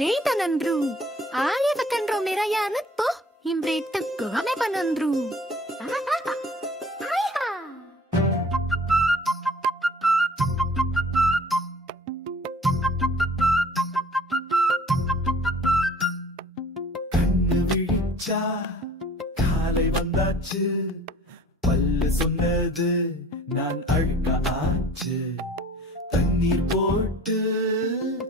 Retanandru. Aye vakandro merayanat po. Imbretak ko ame panandru. கண்ணு விழிச்சா காலை வந்தாச்சு, பல்லு சொன்னது நான் அழுக்க ஆச்சு. தண்ணீர் போட்டு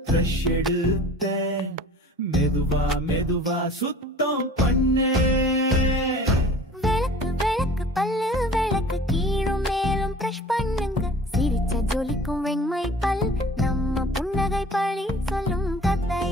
ப்ரஷ் எடுத்தேன், மெதுவா மெதுவா சுத்தம் பண்ணே. விளக்கு விளக்கு பல்லு விளக்கு கீழும் மேலும் ப்ரஷ் பண்ணுங்க. சிரிச்ச ஜொலிக்கும் வெண்மை பல் நம்ம புன்னகை பழி சொல்லும் கதை.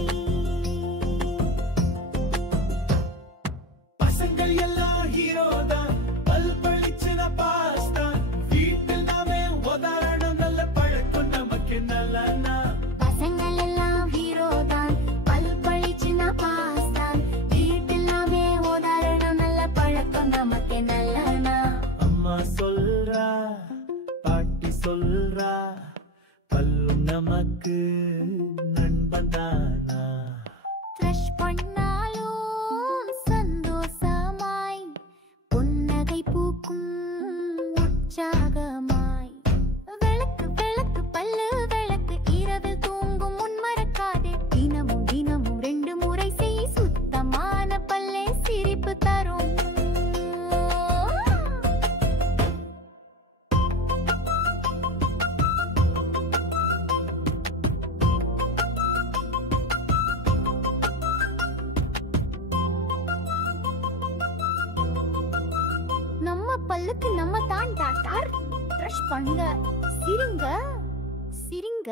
பசங்கள் எல்லாம் ஹீரோ தான், பல் பழிச்சின பாஸ் தான். வீட்டில் நாமே உதாரணம், நல்ல பழக்கம் நமக்கு நல்லனா. பசங்கள் எல்லாம் ஹீரோ தான், பல் பழிச்சின பாஸ் தான். வீட்டில் நாமே உதாரணம், நல்ல பழக்கம் நமக்கு நல்லனா. அம்மா சொல்றா, பாட்டி சொல்றா, பல்லும் நமக்கு நண்பன் தானா. ப்ரஷ் பண்ணாலும் சந்தோஷமாய் புன்னகை பூக்கும் உற்சாகமாய். விளக்கு விளக்கு பல்லு விளக்கு இரவில் தூங்கும் முன் மறக்காதே. தினமும் தினமும் 2 முறை செய், சுத்தமான பல்லே சிரிப்பு தரும். நம்ம பல்லுக்கு நம்ம தான் டாக்டர். ப்ரஷ் பண்ணுங்க, சிரிங்க சிரிங்க.